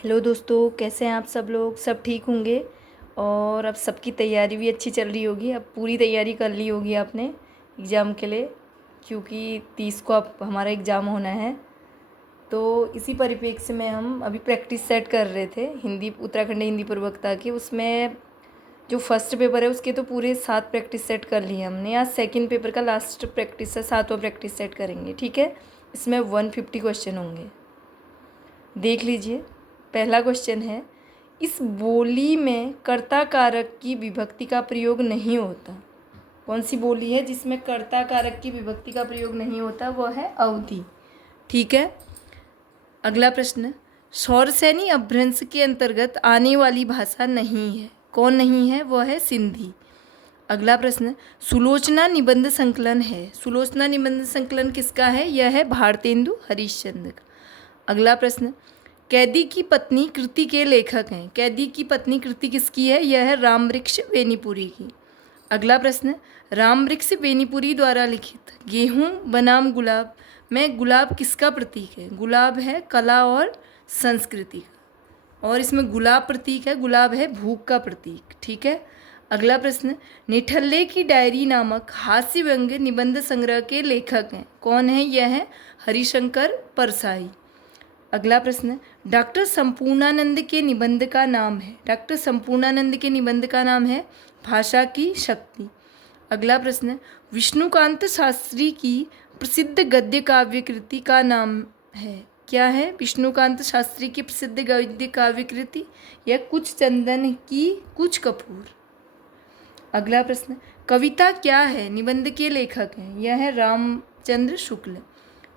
Hello दोस्तों, कैसे हैं आप सब लोग। सब ठीक होंगे और अब सबकी तैयारी भी अच्छी चल रही होगी। अब पूरी तैयारी कर ली होगी आपने एग्ज़ाम के लिए, क्योंकि 30 को अब हमारा एग्ज़ाम होना है। तो इसी परिप्रेक्ष्य में हम अभी प्रैक्टिस सेट कर रहे थे हिंदी, उत्तराखंड हिंदी प्रवक्ता की। उसमें जो फर्स्ट पेपर है उसके तो पूरे 7 प्रैक्टिस सेट कर लिए हमने। आज सेकंड पेपर का लास्ट प्रैक्टिस है, 7वां प्रैक्टिस सेट करेंगे। ठीक है, इसमें 150 क्वेश्चन होंगे। देख लीजिए, पहला क्वेश्चन है, इस बोली में कर्ता कारक की विभक्ति का प्रयोग नहीं होता। कौन सी बोली है जिसमें कर्ता कारक की विभक्ति का प्रयोग नहीं होता? वह है अवधि। ठीक है, अगला प्रश्न, शौरसैनी अपभ्रंश के अंतर्गत आने वाली भाषा नहीं है। कौन नहीं है? वह है सिंधी। अगला प्रश्न, सुलोचना निबंध संकलन है। सुलोचना निबंध संकलन किसका है? यह है भारतेंदु हरिश्चंद्र का। अगला प्रश्न, कैदी की पत्नी कृति के लेखक हैं। कैदी की पत्नी कृति किसकी है? यह है रामवृक्ष बेनीपुरी की। अगला प्रश्न, रामवृक्ष बेनीपुरी द्वारा लिखित गेहूं बनाम गुलाब में गुलाब किसका प्रतीक है? गुलाब है कला और संस्कृति का, और इसमें गुलाब प्रतीक है, गुलाब है भूख का प्रतीक। ठीक है, अगला प्रश्न, निठल्ले की डायरी नामक हास्य व्यंग्य निबंध संग्रह के लेखक हैं। कौन है? यह है हरिशंकर परसाई। अगला प्रश्न, डॉक्टर संपूर्णानंद के निबंध का नाम है। डॉक्टर संपूर्णानंद के निबंध का नाम है भाषा की शक्ति। अगला प्रश्न, विष्णुकांत शास्त्री की प्रसिद्ध गद्य काव्य कृति का नाम है। क्या है विष्णुकांत शास्त्री की प्रसिद्ध गद्य काव्य कृति? यह कुछ चंदन की कुछ कपूर। अगला प्रश्न, कविता क्या है निबंध के लेखक हैं। यह है रामचंद्र शुक्ल।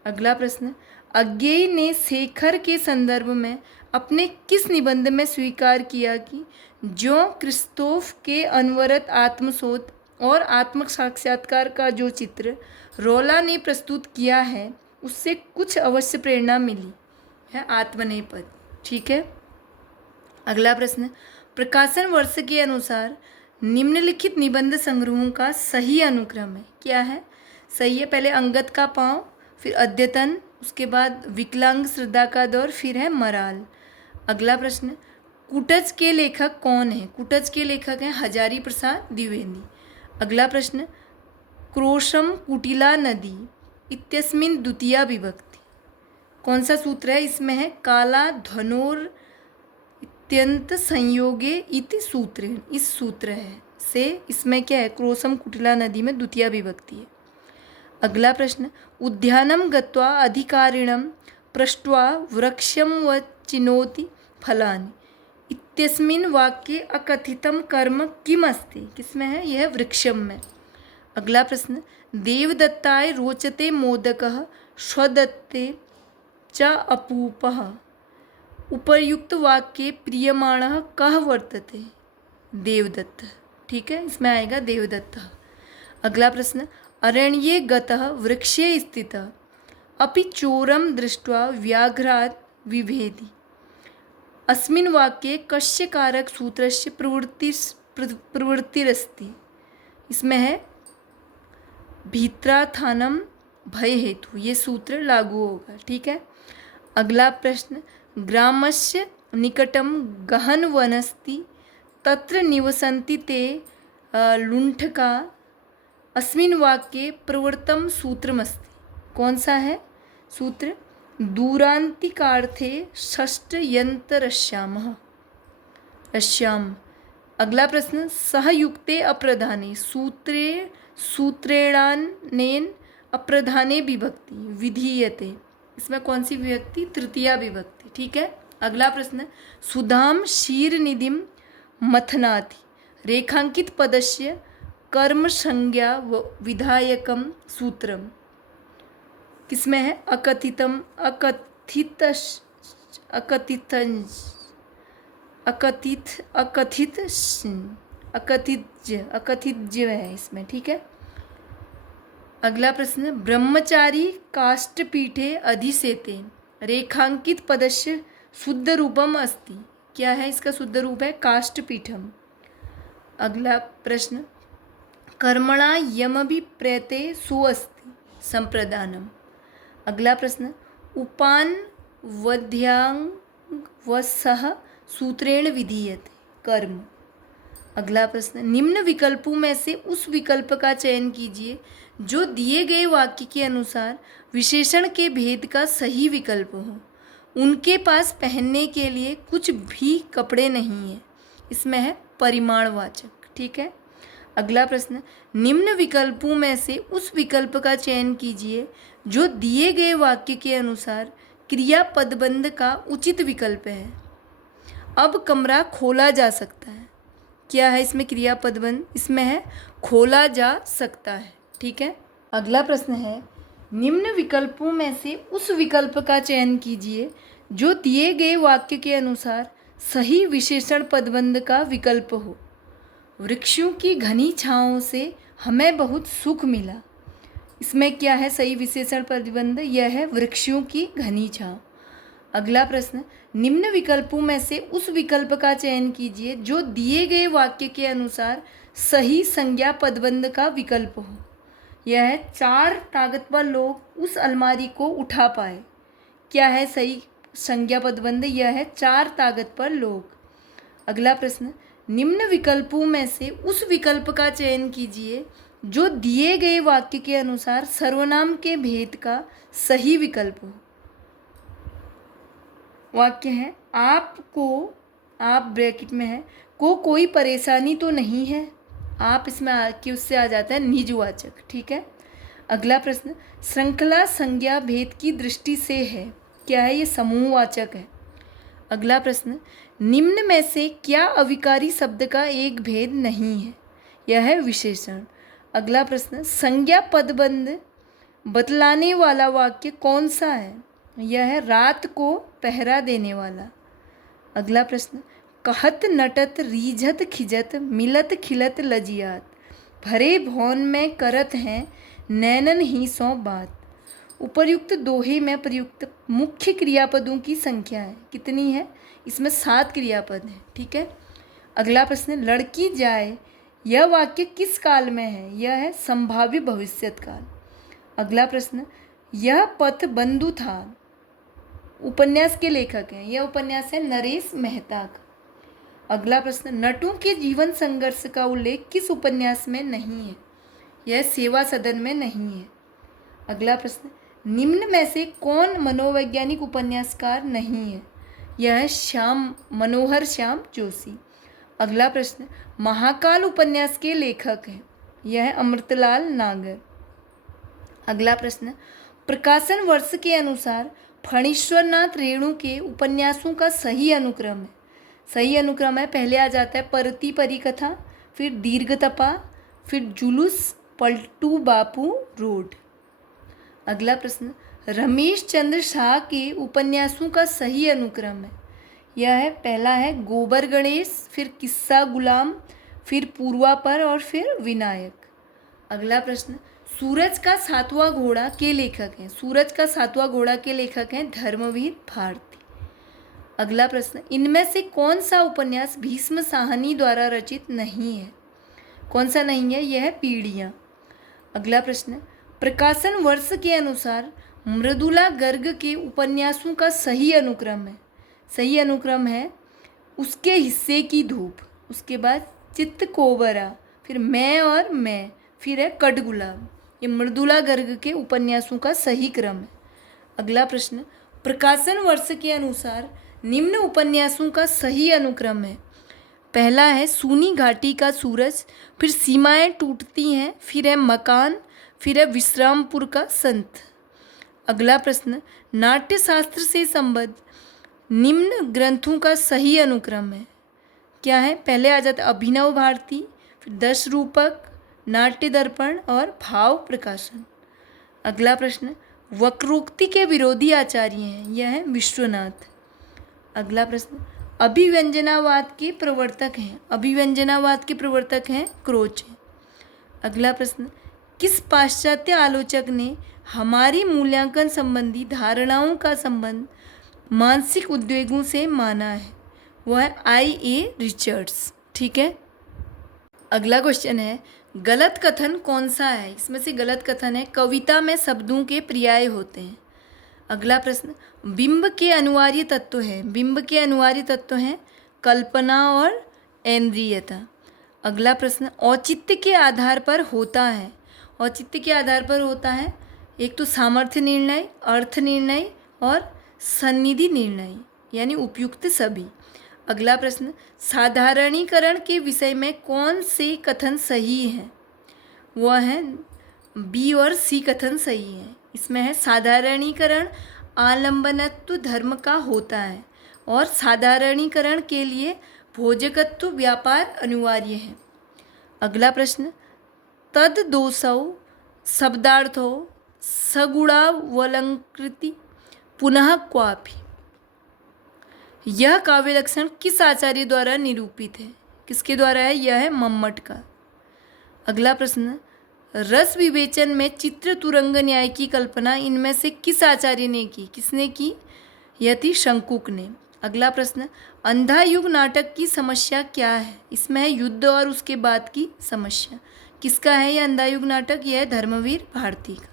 अगला प्रश्न, अज्ञेय ने शेखर के संदर्भ में अपने किस निबंध में स्वीकार किया कि जो क्रिस्तोफ के अनवरत आत्मशोध और आत्म साक्षात्कार का जो चित्र रोला ने प्रस्तुत किया है उससे कुछ अवश्य प्रेरणा मिली है? आत्मनेपद। ठीक है, अगला प्रश्न, प्रकाशन वर्ष के अनुसार निम्नलिखित निबंध संग्रहों का सही अनुक्रम है। क्या है? सही है, पहले अंगद का पाँव, फिर अद्यतन, उसके बाद विकलांग श्रद्धा का दौर, फिर है मराल। अगला प्रश्न, कुटज के लेखक कौन है? कुटज के लेखक हैं हजारी प्रसाद द्विवेदी। अगला प्रश्न, क्रोशम कुटिला नदी इत्यस्मिन द्वितीया विभक्ति। कौन सा सूत्र है? इसमें है काला धनोर अत्यंत संयोगे इति सूत्रेण। इस सूत्र है से इसमें क्या है? क्रोशम कुटिला नदी में द्वितीया विभक्ति है। अगला प्रश्न, उद्यानं गत्वा अधिकारिणं पृष्ट्वा वृक्षं व चिनोति फलानि इत्यस्मिन् वाक्ये अकथितं कर्म किम अस्ति? किसमें है? यह वृक्षम में। अगला प्रश्न, देवदत्ताय रोचते मोदकः स्वदत्ते च अपूपः उपर्युक्त वाक्ये प्रियमाणः कः वर्तते? देवदत्त। ठीक है, इसमें आएगा देवदत्त। अगला प्रश्न, अरण्ये गतः वृक्षे स्थितः अपि चोरं दृष्ट्वा व्याघ्रात् विभेति। अस्मिन् वाक्ये कस्य कारक सूत्रस्य प्रवृत्तिरस्ति? इसमें है भीत्राथानम भय हेतु, ये सूत्र लागू होगा। ठीक है, अगला प्रश्न, ग्रामस्य निकटं गहन वनस्ति तत्र निवसन्ति ते लुण्ठका अस्मिन् वाक्ये प्रवृत्तं सूत्रमस्ति। कौन सा है सूत्र? दूरान्तिकार्थे षष्ठ्यन्तरश्यामः रश्याम। अगला प्रश्न, सहयुक्ते अप्रधाने सूत्रेणानेन अप्रधाने विभक्ति विधीयते। इसमें कौन सी विभक्ति? तृतीया विभक्ति। ठीक है, अगला प्रश्न, सुधाम क्षीरनिधिं मथनाति रेखांकित पदस्य कर्म संज्ञा व विधायकम सूत्रम। किसमें है? अकथितम अकथित अकथित अकथित अकथित अकथित है इसमें। ठीक है, अगला प्रश्न, ब्रह्मचारी काष्ठपीठे अधिसेते रेखांकित पदस्य शुद्ध रूपम अस्ति। क्या है इसका शुद्ध रूप? है काष्ठपीठम। अगला प्रश्न, कर्मणा यमभिप्रेते सुअस्ति संप्रदानम। अगला प्रश्न, उपान वध्यांग व सह सूत्रेण विधीयते कर्म। अगला प्रश्न, निम्न विकल्पों में से उस विकल्प का चयन कीजिए जो दिए गए वाक्य के अनुसार विशेषण के भेद का सही विकल्प हो। उनके पास पहनने के लिए कुछ भी कपड़े नहीं है, इसमें है परिमाणवाचक। ठीक है। अगला प्रश्न, निम्न विकल्पों में से उस विकल्प का चयन कीजिए जो दिए गए वाक्य के अनुसार क्रिया पदबंध का उचित विकल्प है। अब कमरा खोला जा सकता है। क्या है इसमें क्रिया पदबंध? इसमें है खोला जा सकता है। ठीक है। अगला प्रश्न है, निम्न विकल्पों में से उस विकल्प का चयन कीजिए जो दिए गए वाक्य के अनुसार सही विशेषण पदबंध का विकल्प हो। वृक्षों की घनी छांव से हमें बहुत सुख मिला। इसमें क्या है सही विशेषण पदबंध? यह है वृक्षों की घनी छांव। अगला प्रश्न, निम्न विकल्पों में से उस विकल्प का चयन कीजिए जो दिए गए वाक्य के अनुसार सही संज्ञा पदबंध का विकल्प हो। यह है 4 ताकतवर लोग उस अलमारी को उठा पाए। क्या है सही संज्ञा पदबंध? यह है 4 ताकतवर लोग। अगला प्रश्न, निम्न विकल्पों में से उस विकल्प का चयन कीजिए जो दिए गए वाक्य के अनुसार सर्वनाम के भेद का सही विकल्प हो। वाक्य है, आपको, आप ब्रैकेट में है, को कोई परेशानी तो नहीं है। आप इसमें आके उससे आ जाता है निजवाचक। ठीक है। अगला प्रश्न, श्रृंखला संज्ञा भेद की दृष्टि से है। क्या है? ये समूहवाचक है। अगला प्रश्न, निम्न में से क्या अविकारी शब्द का एक भेद नहीं है? यह है विशेषण। अगला प्रश्न, संज्ञा पदबंध बतलाने वाला वाक्य कौन सा है? यह है रात को पहरा देने वाला। अगला प्रश्न, कहत नटत रीझत खिजत मिलत खिलत लजियात भरे भौन में करत हैं नैनन ही सौ बात। उपर्युक्त दोहे में प्रयुक्त मुख्य क्रियापदों की संख्या है कितनी है? इसमें 7 क्रियापद हैं। ठीक है। अगला प्रश्न, लड़की जाए, यह वाक्य किस काल में है? यह है संभाव्य भविष्यत काल। अगला प्रश्न, यह पथ बंधु था, उपन्यास के लेखक हैं। यह उपन्यास है नरेश मेहता का। अगला प्रश्न, नटों के जीवन संघर्ष का उल्लेख किस उपन्यास में नहीं है? यह सेवा सदन में नहीं है। अगला प्रश्न, निम्न में से कौन मनोवैज्ञानिक उपन्यासकार नहीं है? यह है मनोहर श्याम जोशी। अगला प्रश्न, महाकाल उपन्यास के लेखक हैं। यह है अमृतलाल नागर। अगला प्रश्न, प्रकाशन वर्ष के अनुसार फणीश्वरनाथ रेणु के उपन्यासों का सही अनुक्रम है। सही अनुक्रम है, पहले आ जाता है परती परिकथा, फिर दीर्घतपा, फिर जुलूस, पलटू बापू रोड। अगला प्रश्न, रमेश चंद्र शाह के उपन्यासों का सही अनुक्रम है। यह है पहला है गोबर गणेश, फिर किस्सा गुलाम, फिर पूर्वापर और फिर विनायक। अगला प्रश्न, सूरज का 7वां घोड़ा के लेखक हैं। सूरज का 7वां घोड़ा के लेखक हैं धर्मवीर भारती। अगला प्रश्न, इनमें से कौन सा उपन्यास भीष्म साहनी द्वारा रचित नहीं है? कौन सा नहीं है? यह है पीढ़ियाँ। अगला प्रश्न, प्रकाशन वर्ष के अनुसार मृदुला गर्ग के उपन्यासों का सही अनुक्रम है। सही अनुक्रम है उसके हिस्से की धूप, उसके बाद चित्त कोबरा, फिर मैं और मैं, फिर है कटगुलाब। ये मृदुला गर्ग के उपन्यासों का सही क्रम है। अगला प्रश्न, प्रकाशन वर्ष के अनुसार निम्न उपन्यासों का सही अनुक्रम है। पहला है सूनी घाटी का सूरज, फिर सीमाएं टूटती हैं, फिर है मकान, फिर है विश्रामपुर का संत। अगला प्रश्न, नाट्यशास्त्र से संबद्ध निम्न ग्रंथों का सही अनुक्रम है। क्या है? पहले आ जाता अभिनव भारती, फिर 10 रूपक, नाट्य दर्पण और भाव प्रकाशन। अगला प्रश्न, वक्रोक्ति के विरोधी आचार्य हैं। यह है विश्वनाथ। अगला प्रश्न, अभिव्यंजनावाद के प्रवर्तक हैं। अभिव्यंजनावाद के प्रवर्तक हैं क्रोच। अगला प्रश्न, किस पाश्चात्य आलोचक ने हमारी मूल्यांकन संबंधी धारणाओं का संबंध मानसिक उद्वेगों से माना है? वह है I.A. रिचर्ड्स। ठीक है। अगला क्वेश्चन है, गलत कथन कौन सा है? इसमें से गलत कथन है कविता में शब्दों के पर्याय होते हैं। अगला प्रश्न, बिंब के अनिवार्य तत्व है। बिंब के अनिवार्य तत्व हैं कल्पना और इंद्रियता। अगला प्रश्न, औचित्य के आधार पर होता है। औचित्य के आधार पर होता है एक तो सामर्थ्य निर्णय, अर्थ निर्णय और सन्निधि निर्णय, यानी उपयुक्त सभी। अगला प्रश्न, साधारणीकरण के विषय में कौन से कथन सही है? वह है बी और सी कथन सही है। इसमें है साधारणीकरण आलंबनत्व धर्म का होता है और साधारणीकरण के लिए भोजकत्व व्यापार अनिवार्य है। अगला प्रश्न, तद दोषौ शब्दार्थो सगुणावलंकृति पुनः क्वापि। यह काव्य लक्षण किस आचार्य द्वारा निरूपित है? किसके द्वारा है? यह है मम्मट का। अगला प्रश्न, रस विवेचन में चित्र तुरंग न्याय की कल्पना इनमें से किस आचार्य ने की? किसने की? यह थी शंकुक ने। अगला प्रश्न, अंधा युग नाटक की समस्या क्या है? इसमें है युद्ध और उसके बाद की समस्या। किसका है यह अंधा युग नाटक? यह है धर्मवीर भारती का।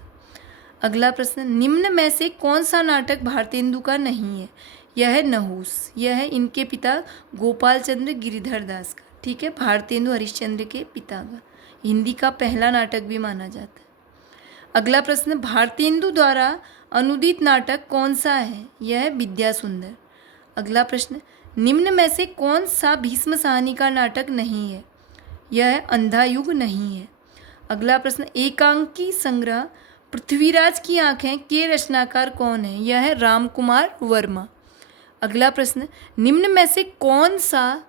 अगला प्रश्न, निम्न में से कौन सा नाटक भारतेंदु का नहीं है? यह है नहुस। यह है इनके पिता गोपाल चंद्र गिरिधर दास का। ठीक है, भारतेंदु हरिश्चंद्र के पिता का। हिंदी का पहला नाटक भी माना जाता है। अगला प्रश्न, भारतेंदु द्वारा अनुदित नाटक कौन सा है? यह है विद्या सुंदर। अगला प्रश्न, निम्न में से कौन सा भीष्म साहनी का नाटक नहीं है? यह है अंधा युग नहीं है। अगला प्रश्न, एकांकी संग्रह पृथ्वीराज की आंखें के रचनाकार कौन है? यह है रामकुमार वर्मा। अगला प्रश्न, निम्न में से कौन सा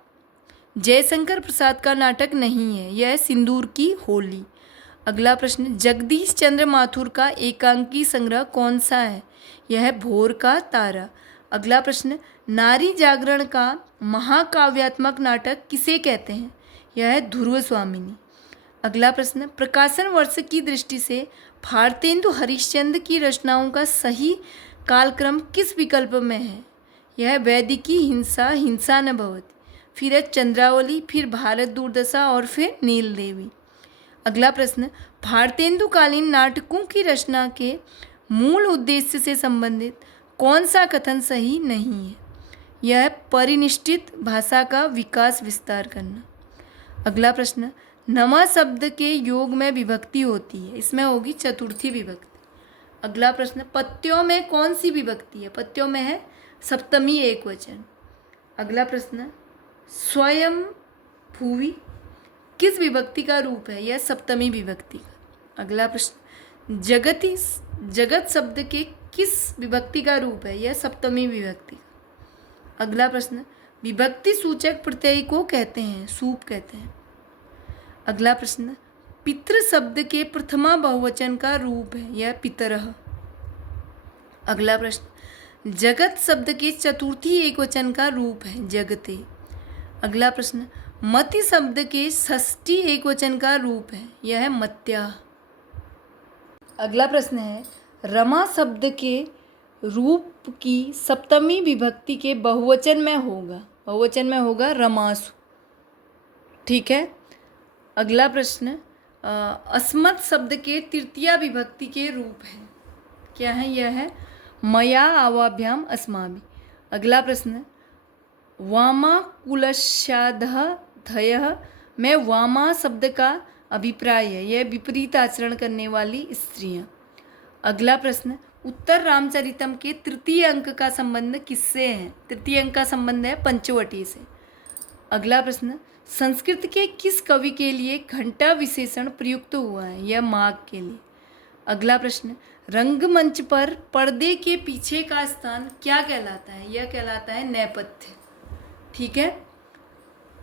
जयशंकर प्रसाद का नाटक नहीं है? यह है सिंदूर की होली। अगला प्रश्न, जगदीश चंद्र माथुर का एकांकी संग्रह कौन सा है? यह है भोर का तारा। अगला प्रश्न, नारी जागरण का महाकाव्यात्मक नाटक किसे कहते हैं? यह है ध्रुव स्वामिनी। अगला प्रश्न, प्रकाशन वर्ष की दृष्टि से भारतेंदु हरिश्चंद्र की रचनाओं का सही कालक्रम किस विकल्प में है? यह है वैदिकी हिंसा हिंसा न भवति, फिर है चंद्रावली, फिर भारत दुर्दशा और फिर नील देवी। अगला प्रश्न, भारतेंदुकालीन नाटकों की रचना के मूल उद्देश्य से संबंधित कौन सा कथन सही नहीं है? यह है परिनिष्ठित भाषा का विकास विस्तार करना। अगला प्रश्न, नमा शब्द के योग में विभक्ति होती है। इसमें होगी चतुर्थी विभक्ति। अगला प्रश्न, पत्यों में कौन सी विभक्ति है? पत्यों में है सप्तमी एकवचन। अगला प्रश्न, स्वयं भूवि किस विभक्ति का रूप है? यह सप्तमी विभक्ति का। अगला प्रश्न, जगति जगत शब्द के किस विभक्ति का रूप है? यह सप्तमी विभक्ति का। अगला प्रश्न, विभक्ति सूचक प्रत्यय को कहते हैं सूप कहते हैं। अगला प्रश्न, पितृ शब्द के प्रथमा बहुवचन का रूप है? यह पितरः। अगला प्रश्न, जगत शब्द के चतुर्थी एकवचन का रूप है जगते। अगला प्रश्न, मति शब्द के षष्ठी एकवचन का रूप है? यह है मत्याः। अगला प्रश्न है, रमा शब्द के रूप की सप्तमी विभक्ति के बहुवचन में होगा रमासु। ठीक है। अगला प्रश्न, अस्मत् शब्द के तृतीया विभक्ति के रूप है? क्या है? यह है मया आवाभ्याम अस्माभि। अगला प्रश्न, वामाकुलस्याधः धयः में वामा शब्द का अभिप्राय है? यह विपरीत आचरण करने वाली स्त्रियां। अगला प्रश्न, उत्तर रामचरितम के तृतीय अंक का संबंध किससे है? तृतीय अंक का संबंध है पंचवटी से। अगला प्रश्न, संस्कृत के किस कवि के लिए घंटा विशेषण प्रयुक्त हुआ है? यह माघ के लिए। अगला प्रश्न, रंगमंच पर पर्दे के पीछे का स्थान क्या कहलाता है? यह कहलाता है नेपथ्य। ठीक है।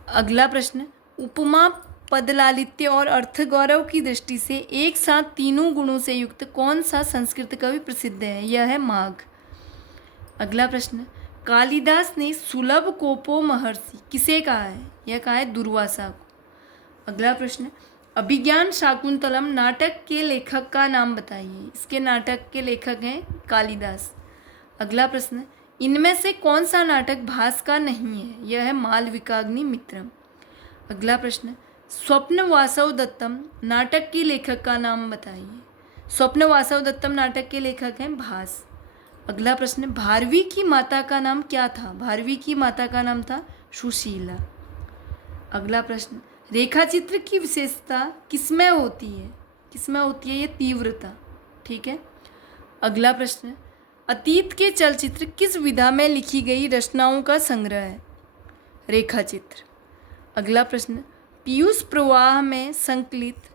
अगला प्रश्न, उपमा पदलालित्य और अर्थगौरव की दृष्टि से एक साथ तीनों गुणों से युक्त कौन सा संस्कृत कवि प्रसिद्ध है? यह है माघ। अगला प्रश्न, कालिदास ने सुलभ कोपो महर्षि किसे कहा है? यह कहा है दुर्वासा को। अगला प्रश्न, अभिज्ञान शाकुंतलम नाटक के लेखक का नाम बताइए। इसके नाटक के लेखक हैं कालिदास। अगला प्रश्न, इनमें से कौन सा नाटक भास का नहीं है? यह है मालविकाग्नि मित्रम। अगला प्रश्न, स्वप्न वासव दत्तम नाटक के लेखक का नाम बताइए। स्वप्न वासव दत्तम नाटक के लेखक हैं भास। अगला प्रश्न, भारवी की माता का नाम क्या था? भारवी की माता का नाम था सुशीला। अगला प्रश्न, रेखाचित्र की विशेषता किसमें होती है? किसमें होती है? ये तीव्रता। ठीक है। अगला प्रश्न, अतीत के चलचित्र किस विधा में लिखी गई रचनाओं का संग्रह है? रेखाचित्र। अगला प्रश्न, पीयूष प्रवाह में संकलित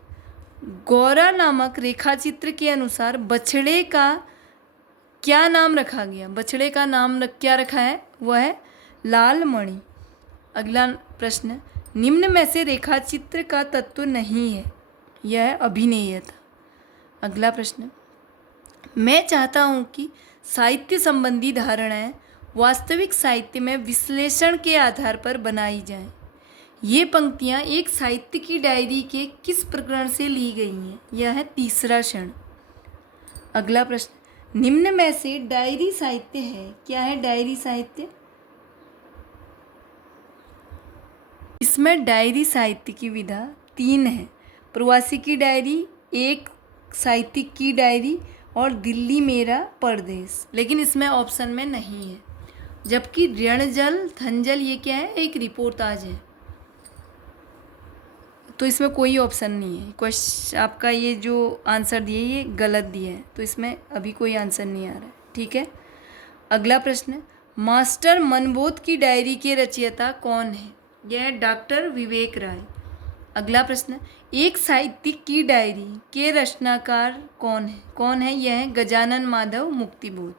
गौरा नामक रेखाचित्र के अनुसार बछड़े का क्या नाम रखा गया? बछड़े का नाम क्या रखा है? वह है लाल मणि। अगला प्रश्न, निम्न में से रेखाचित्र का तत्व नहीं है? यह है अभिनेयता। अगला प्रश्न, मैं चाहता हूँ कि साहित्य संबंधी धारणाएं वास्तविक साहित्य में विश्लेषण के आधार पर बनाई जाएं। ये पंक्तियाँ एक साहित्य की डायरी के किस प्रकरण से ली गई हैं? यह है तीसरा क्षण। अगला प्रश्न, निम्न में से डायरी साहित्य है? क्या है डायरी साहित्य? इसमें डायरी साहित्य की विधा 3 है। प्रवासी की डायरी, एक साहित्यिक की डायरी और दिल्ली मेरा परदेश। लेकिन इसमें ऑप्शन में नहीं है। जबकि ऋणजल धनजल ये क्या है? एक रिपोर्टाज है। तो इसमें कोई ऑप्शन नहीं है। क्वेश्चन आपका ये जो आंसर दिए ये गलत दिए है, तो इसमें अभी कोई आंसर नहीं आ रहा है। ठीक है। अगला प्रश्न, मास्टर मनबोध की डायरी के रचयिता कौन है? यह है डॉक्टर विवेक राय। अगला प्रश्न, एक साहित्यिक की डायरी के रचनाकार कौन है? कौन है? यह है गजानन माधव मुक्तिबोध।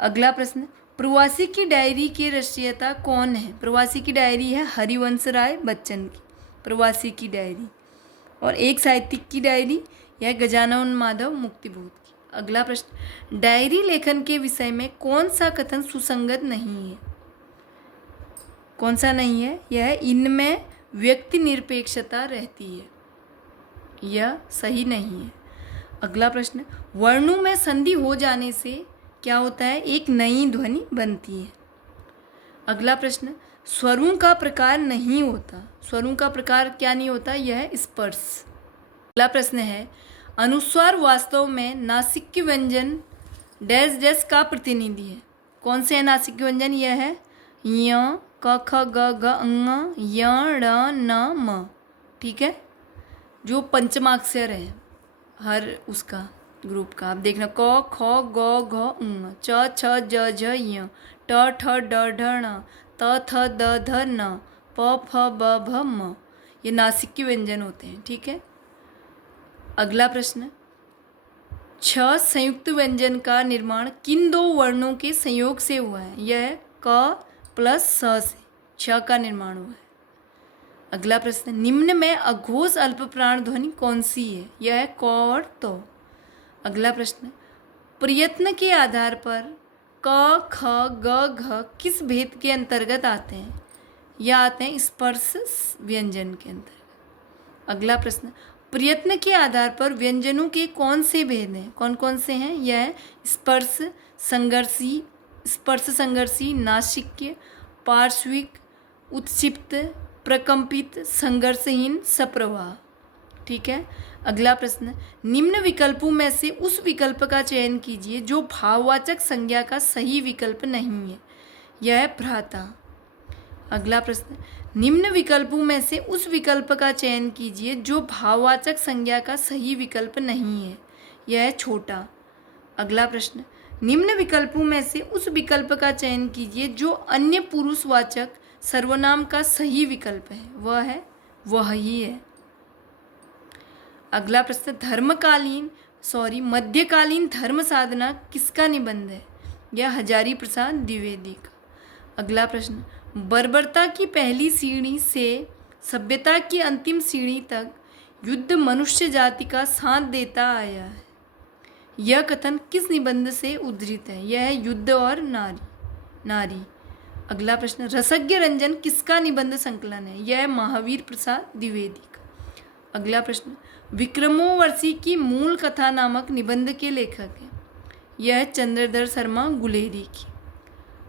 अगला प्रश्न, प्रवासी की डायरी के रचयिता कौन है? प्रवासी की डायरी है हरिवंश राय बच्चन की, प्रवासी की डायरी। और एक साहित्यिक की डायरी यह गजानन माधव मुक्तिबोध की। अगला प्रश्न, डायरी लेखन के विषय में कौन सा कथन सुसंगत नहीं है? कौन सा नहीं है? यह इनमें व्यक्ति निरपेक्षता रहती है, यह सही नहीं है। अगला प्रश्न, वर्णों में संधि हो जाने से क्या होता है? एक नई ध्वनि बनती है। अगला प्रश्न, स्वरों का प्रकार नहीं होता। स्वरों का प्रकार क्या नहीं होता? यह है स्पर्श। अगला प्रश्न है, अनुस्वार वास्तव में नासिक व्यंजन डैश डैश का प्रतिनिधि है। कौन से है नासिक व्यंजन? यह है य, क, ख, ग, घ, ङ, य, ण, न, म। ठीक है। जो पंचमाक्षर है हर उसका ग्रुप का, आप देखना, क, ख, ग, घ, ङ, च, छ, ज, झ, य, ट, ठ, ड, ढ, ण, त, थ, द, ध, न, प, फ, ब, भ, म। ये नासिक के व्यंजन होते हैं। ठीक है। अगला प्रश्न, छ संयुक्त व्यंजन का निर्माण किन दो वर्णों के संयोग से हुआ है? यह है क प्लस स से छ का निर्माण हुआ है। अगला प्रश्न, निम्न में अघोष अल्प प्राण ध्वनि कौन सी है? यह है क और तो। अगला प्रश्न, प्रयत्न के आधार पर क, ख, ग, घ किस भेद के अंतर्गत आते हैं? यह आते हैं स्पर्श व्यंजन के अंतर्गत। अगला प्रश्न, प्रयत्न के आधार पर व्यंजनों के कौन से भेद हैं? कौन कौन से हैं? यह है स्पर्श संघर्षी, नासिक्य, पार्श्विक, उत्क्षिप्त, प्रकंपित, संघर्षहीन, सप्रवाह। ठीक है। अगला प्रश्न, निम्न विकल्पों में से उस विकल्प का चयन कीजिए जो भाववाचक संज्ञा का सही विकल्प नहीं है। यह है भ्राता। अगला प्रश्न, निम्न विकल्पों में से उस विकल्प का चयन कीजिए जो भाववाचक संज्ञा का सही विकल्प नहीं है। यह है छोटा। अगला प्रश्न, निम्न विकल्पों में से उस विकल्प का चयन कीजिए जो अन्य पुरुषवाचक सर्वनाम का सही विकल्प है। वह ही है। अगला प्रश्न, मध्यकालीन धर्म साधना किसका निबंध है? यह हजारी प्रसाद द्विवेदी का। अगला प्रश्न, बर्बरता की पहली सीढ़ी से सभ्यता की अंतिम सीढ़ी तक युद्ध मनुष्य जाति का साथ देता आया है। यह कथन किस निबंध से उद्धृत है? यह है युद्ध और नारी। अगला प्रश्न, रसज्ञ रंजन किसका निबंध संकलन है? यह है महावीर प्रसाद द्विवेदी का। अगला प्रश्न, विक्रमोर्वशी की मूल कथा नामक निबंध के लेखक हैं। यह है चंद्रधर शर्मा गुलेरी की।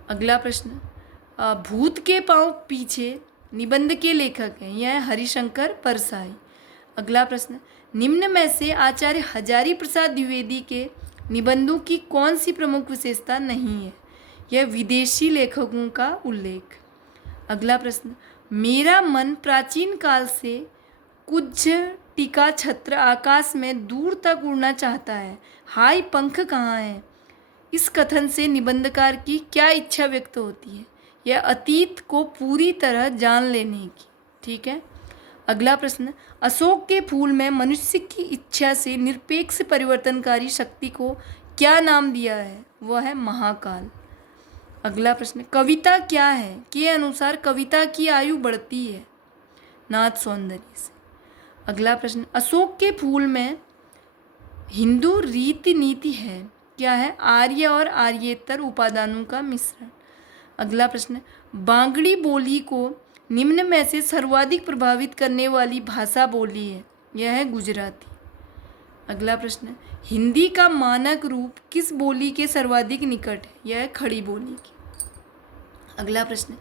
अगला प्रश्न, भूत के पांव पीछे निबंध के लेखक हैं। यह है हरिशंकर परसाई। अगला प्रश्न, निम्न में से आचार्य हजारी प्रसाद द्विवेदी के निबंधों की कौन सी प्रमुख विशेषता नहीं है? यह विदेशी लेखकों का उल्लेख। अगला प्रश्न, मेरा मन प्राचीन काल से कुछ टीका छत्र आकाश में दूर तक उड़ना चाहता है, हाय पंख कहाँ हैं? इस कथन से निबंधकार की क्या इच्छा व्यक्त होती है? यह अतीत को पूरी तरह जान लेने की। ठीक है। अगला प्रश्न, अशोक के फूल में मनुष्य की इच्छा से निरपेक्ष परिवर्तनकारी शक्ति को क्या नाम दिया है? वह है महाकाल। अगला प्रश्न, कविता क्या है के अनुसार कविता की आयु बढ़ती है? नाद सौंदर्य से। अगला प्रश्न, अशोक के फूल में हिंदू रीति नीति है, क्या है? आर्य और आर्येतर उपादानों का मिश्रण। अगला प्रश्न, बांगड़ी बोली को निम्न में से सर्वाधिक प्रभावित करने वाली भाषा बोली है? यह है गुजराती। अगला प्रश्न, हिंदी का मानक रूप किस बोली के सर्वाधिक निकट है? यह है खड़ी बोली की। अगला प्रश्न,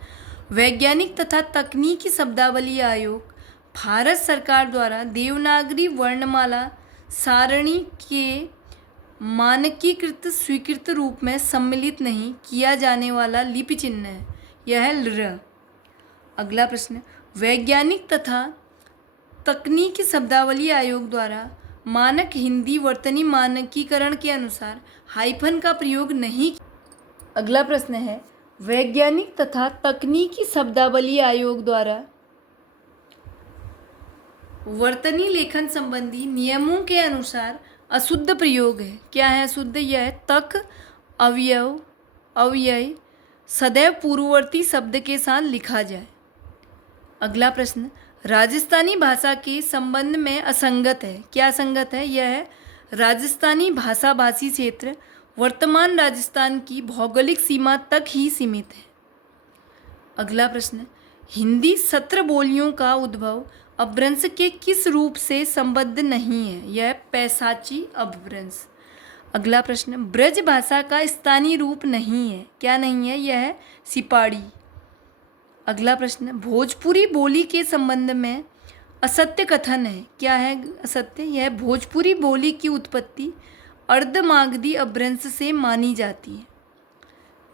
वैज्ञानिक तथा तकनीकी शब्दावली आयोग भारत सरकार द्वारा देवनागरी वर्णमाला सारणी के मानकीकृत स्वीकृत रूप में सम्मिलित नहीं किया जाने वाला लिपि चिन्ह है, यह है लृ। अगला प्रश्न, वैज्ञानिक तथा तकनीकी शब्दावली आयोग द्वारा मानक हिंदी वर्तनी मानकीकरण के अनुसार हाइफन का प्रयोग नहीं। अगला प्रश्न है, वैज्ञानिक तथा तकनीकी शब्दावली आयोग द्वारा वर्तनी लेखन संबंधी नियमों के अनुसार अशुद्ध प्रयोग है, क्या है अशुद्ध? यह है तक, अवयव, अव्यय सदैव पूर्ववर्ती शब्द के साथ लिखा जाए। अगला प्रश्न, राजस्थानी भाषा के संबंध में असंगत है, क्या असंगत है? यह है राजस्थानी भाषा भाषी क्षेत्र वर्तमान राजस्थान की भौगोलिक सीमा तक ही सीमित है। अगला प्रश्न, हिंदी सत्र बोलियों का उद्भव अपभ्रंश के किस रूप से संबद्ध नहीं है? यह पैशाची अपभ्रंश। अगला प्रश्न, ब्रज भाषा का स्थानीय रूप नहीं है, क्या नहीं है? यह है सिपाड़ी। अगला प्रश्न, भोजपुरी बोली के संबंध में असत्य कथन है, क्या है असत्य? यह भोजपुरी बोली की उत्पत्ति अर्धमागधी अपभ्रंश से मानी जाती है।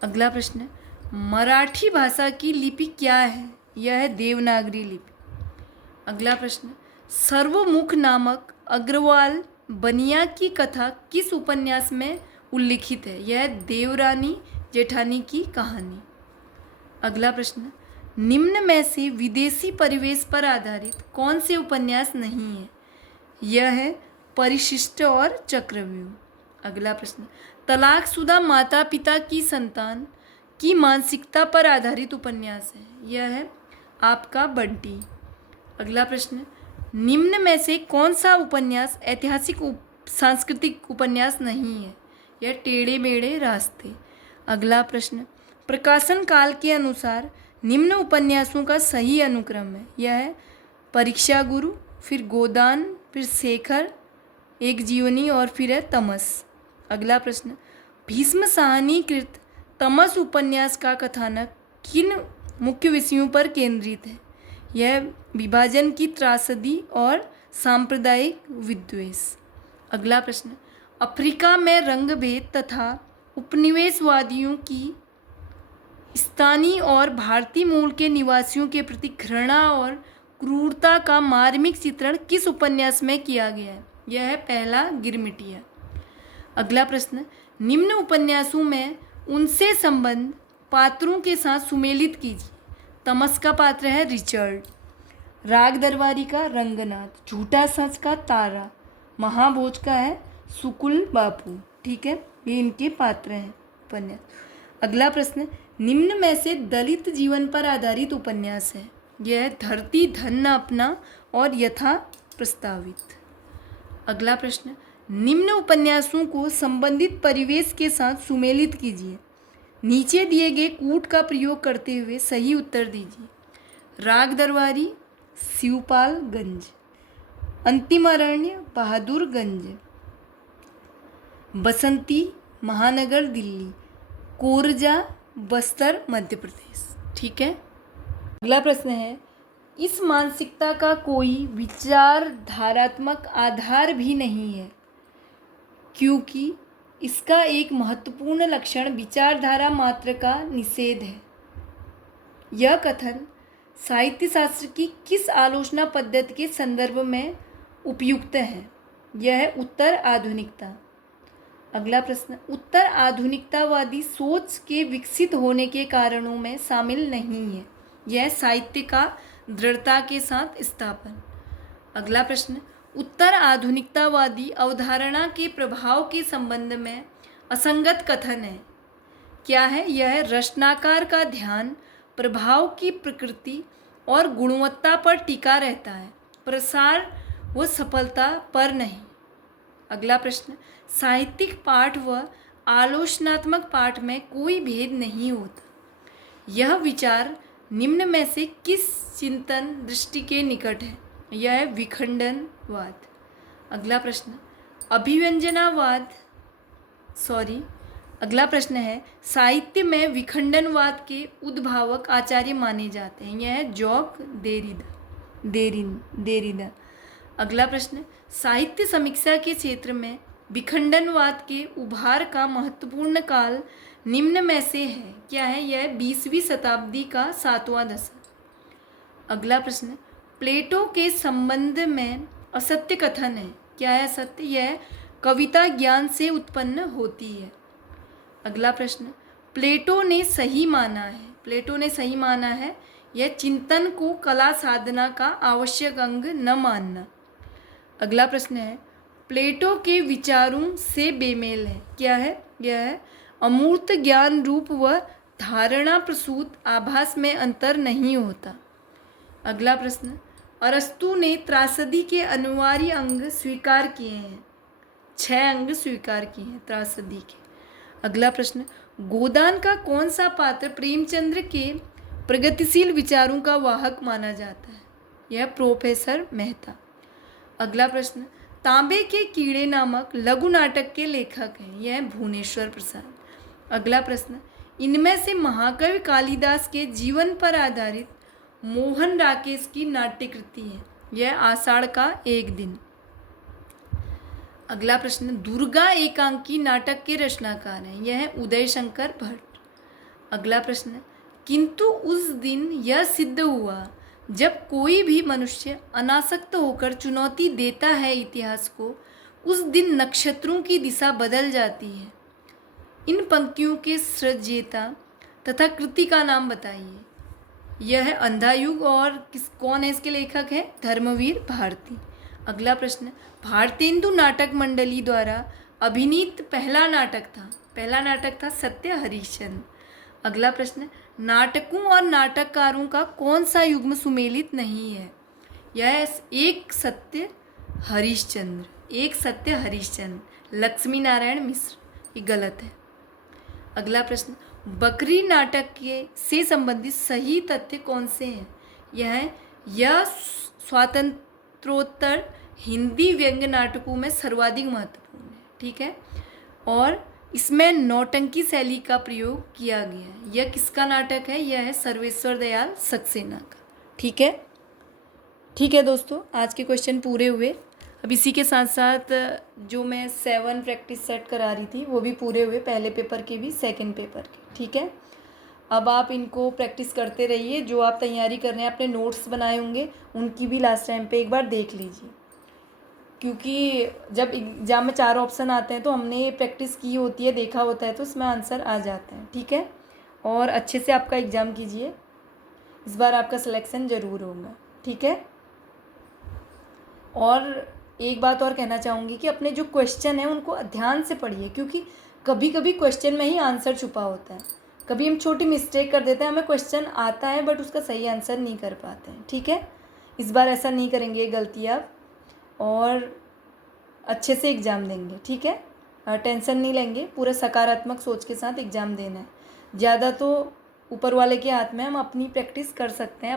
अगला प्रश्न, मराठी भाषा की लिपि क्या है? यह है देवनागरी लिपि। अगला प्रश्न, सर्वमुख नामक अग्रवाल बनिया की कथा किस उपन्यास में उल्लिखित है? यह देवरानी जेठानी की कहानी। अगला प्रश्न, निम्न में से विदेशी परिवेश पर आधारित कौन से उपन्यास नहीं है? यह है परिशिष्ट और चक्रव्यूह। अगला प्रश्न, तलाकशुदा माता पिता की संतान की मानसिकता पर आधारित उपन्यास है? यह है आपका बंटी। अगला प्रश्न, निम्न में से कौन सा उपन्यास ऐतिहासिक सांस्कृतिक उपन्यास नहीं है? यह टेढ़े मेढ़े रास्ते। अगला प्रश्न, प्रकाशन काल के अनुसार निम्न उपन्यासों का सही अनुक्रम है? यह है परीक्षा गुरु, फिर गोदान, फिर शेखर, एक जीवनी और फिर है तमस। अगला प्रश्न, भीष्म साहनीकृत तमस उपन्यास का कथानक किन मुख्य विषयों पर केंद्रित है? यह विभाजन की त्रासदी और सांप्रदायिक विद्वेष। अगला प्रश्न, अफ्रीका में रंगभेद तथा उपनिवेशवादियों की स्थानीय और भारतीय मूल के निवासियों के प्रति घृणा और क्रूरता का मार्मिक चित्रण किस उपन्यास में किया गया है? यह है पहला गिरमिटिया। अगला प्रश्न, निम्न उपन्यासों में उनसे संबंध पात्रों के साथ सुमेलित कीजिए। तमस का पात्र है रिचर्ड, राग दरबारी का रंगनाथ, झूठा सच का तारा, महाभोज का है सुकुल बापू। ठीक है, ये इनके पात्र हैं उपन्यास। अगला प्रश्न, निम्न में से दलित जीवन पर आधारित उपन्यास है? यह है धरती धन न अपना और यथा प्रस्तावित। अगला प्रश्न, निम्न उपन्यासों को संबंधित परिवेश के साथ सुमेलित कीजिए। नीचे दिए गए कूट का प्रयोग करते हुए सही उत्तर दीजिए। राग दरबारी शिवपालगंज, अंतिम अरण्य बहादुरगंज, बसंती महानगर दिल्ली, कोरजा बस्तर मध्य प्रदेश। ठीक है। अगला प्रश्न है, इस मानसिकता का कोई विचारधारात्मक आधार भी नहीं है क्योंकि इसका एक महत्वपूर्ण लक्षण विचारधारा मात्र का निषेध है। यह कथन साहित्य शास्त्र की किस आलोचना पद्धति के संदर्भ में उपयुक्त है? यह है उत्तर आधुनिकता। अगला प्रश्न, उत्तर आधुनिकतावादी सोच के विकसित होने के कारणों में शामिल नहीं है। यह साहित्य का दृढ़ता के साथ स्थापन। अगला प्रश्न, उत्तर आधुनिकतावादी अवधारणा के प्रभाव के संबंध में असंगत कथन है। क्या है? यह है रचनाकार का ध्यान प्रभाव की प्रकृति और गुणवत्ता पर टिका रहता है, प्रसार व सफलता पर नहीं। अगला प्रश्न, साहित्यिक पाठ व आलोचनात्मक पाठ में कोई भेद नहीं होता। यह विचार निम्न में से किस चिंतन दृष्टि के निकट है? यह है विखंडनवाद। अगला प्रश्न, अगला प्रश्न है साहित्य में विखंडनवाद के उद्भावक आचार्य माने जाते हैं। यह है जॉक देरिदा। अगला प्रश्न, साहित्य समीक्षा के क्षेत्र में विखंडनवाद के उभार का महत्वपूर्ण काल निम्न में से है। क्या है? यह 20वीं शताब्दी का 7वां दशक। अगला प्रश्न, प्लेटो के संबंध में असत्य कथन है। क्या है असत्य? यह कविता ज्ञान से उत्पन्न होती है। अगला प्रश्न, प्लेटो ने सही माना है यह चिंतन को कला साधना का आवश्यक अंग न मानना। अगला प्रश्न है प्लेटो के विचारों से बेमेल है। क्या है? यह है अमूर्त ज्ञान रूप व धारणा प्रसूत आभास में अंतर नहीं होता। अगला प्रश्न, अरस्तु ने त्रासदी के अनिवार्य अंग स्वीकार किए हैं। 6 अंग स्वीकार किए हैं त्रासदी के। अगला प्रश्न, गोदान का कौन सा पात्र प्रेमचंद्र के प्रगतिशील विचारों का वाहक माना जाता है? यह प्रोफेसर मेहता। अगला प्रश्न, तांबे के कीड़े नामक लघु नाटक के लेखक हैं। यह भुवनेश्वर प्रसाद। अगला प्रश्न, इनमें से महाकवि कालिदास के जीवन पर आधारित मोहन राकेश की नाट्यकृति है। यह आषाढ़ का एक दिन। अगला प्रश्न, दुर्गा एकांकी नाटक के रचनाकार हैं। यह है उदय शंकर भट्ट। अगला प्रश्न, किंतु उस दिन यह सिद्ध हुआ जब कोई भी मनुष्य अनासक्त होकर चुनौती देता है इतिहास को, उस दिन नक्षत्रों की दिशा बदल जाती है। इन पंक्तियों के सृजयिता तथा कृति का नाम बताइए। यह है अंधा युग और कौन है इसके लेखक है? धर्मवीर भारती। अगला प्रश्न, भारतेंदु नाटक मंडली द्वारा अभिनीत पहला नाटक था सत्य हरिश्चंद्र। अगला प्रश्न, नाटकों और नाटककारों का कौन सा युग्म सुमेलित नहीं है? यह एक सत्य हरिश्चंद्र। लक्ष्मी नारायण मिश्र। ये गलत है। अगला प्रश्न, बकरी नाटक के से संबंधित सही तथ्य कौन से हैं? यह स्वातंत्रोत्तर हिंदी व्यंग्य नाटकों में सर्वाधिक महत्वपूर्ण है। ठीक है, और इसमें नौटंकी शैली का प्रयोग किया गया है। यह किसका नाटक है? यह है सर्वेश्वर दयाल सक्सेना का। ठीक है दोस्तों, आज के क्वेश्चन पूरे हुए। अब इसी के साथ साथ जो मैं 7 प्रैक्टिस सेट करा रही थी वो भी पूरे हुए, पहले पेपर के भी, सेकंड पेपर के। ठीक है, अब आप इनको प्रैक्टिस करते रहिए। जो आप तैयारी कर रहे हैं, अपने नोट्स बनाए होंगे, उनकी भी लास्ट टाइम पे एक बार देख लीजिए, क्योंकि जब एग्ज़ाम में 4 ऑप्शन आते हैं तो हमने प्रैक्टिस की होती है, देखा होता है, तो उसमें आंसर आ जाते हैं। ठीक है, और अच्छे से आपका एग्ज़ाम कीजिए, इस बार आपका सिलेक्शन ज़रूर होगा। ठीक है, और एक बात और कहना चाहूँगी कि अपने जो क्वेश्चन हैं उनको ध्यान से पढ़िए, क्योंकि कभी कभी क्वेश्चन में ही आंसर छुपा होता है। कभी हम छोटी मिस्टेक कर देते हैं, हमें क्वेश्चन आता है बट उसका सही आंसर नहीं कर पाते हैं। ठीक है, इस बार ऐसा नहीं करेंगे गलती आप, और अच्छे से एग्ज़ाम देंगे। ठीक है, टेंशन नहीं लेंगे, पूरा सकारात्मक सोच के साथ एग्ज़ाम देना है। ज़्यादा तो ऊपर वाले के हाथ में, हम अपनी प्रैक्टिस कर सकते हैं।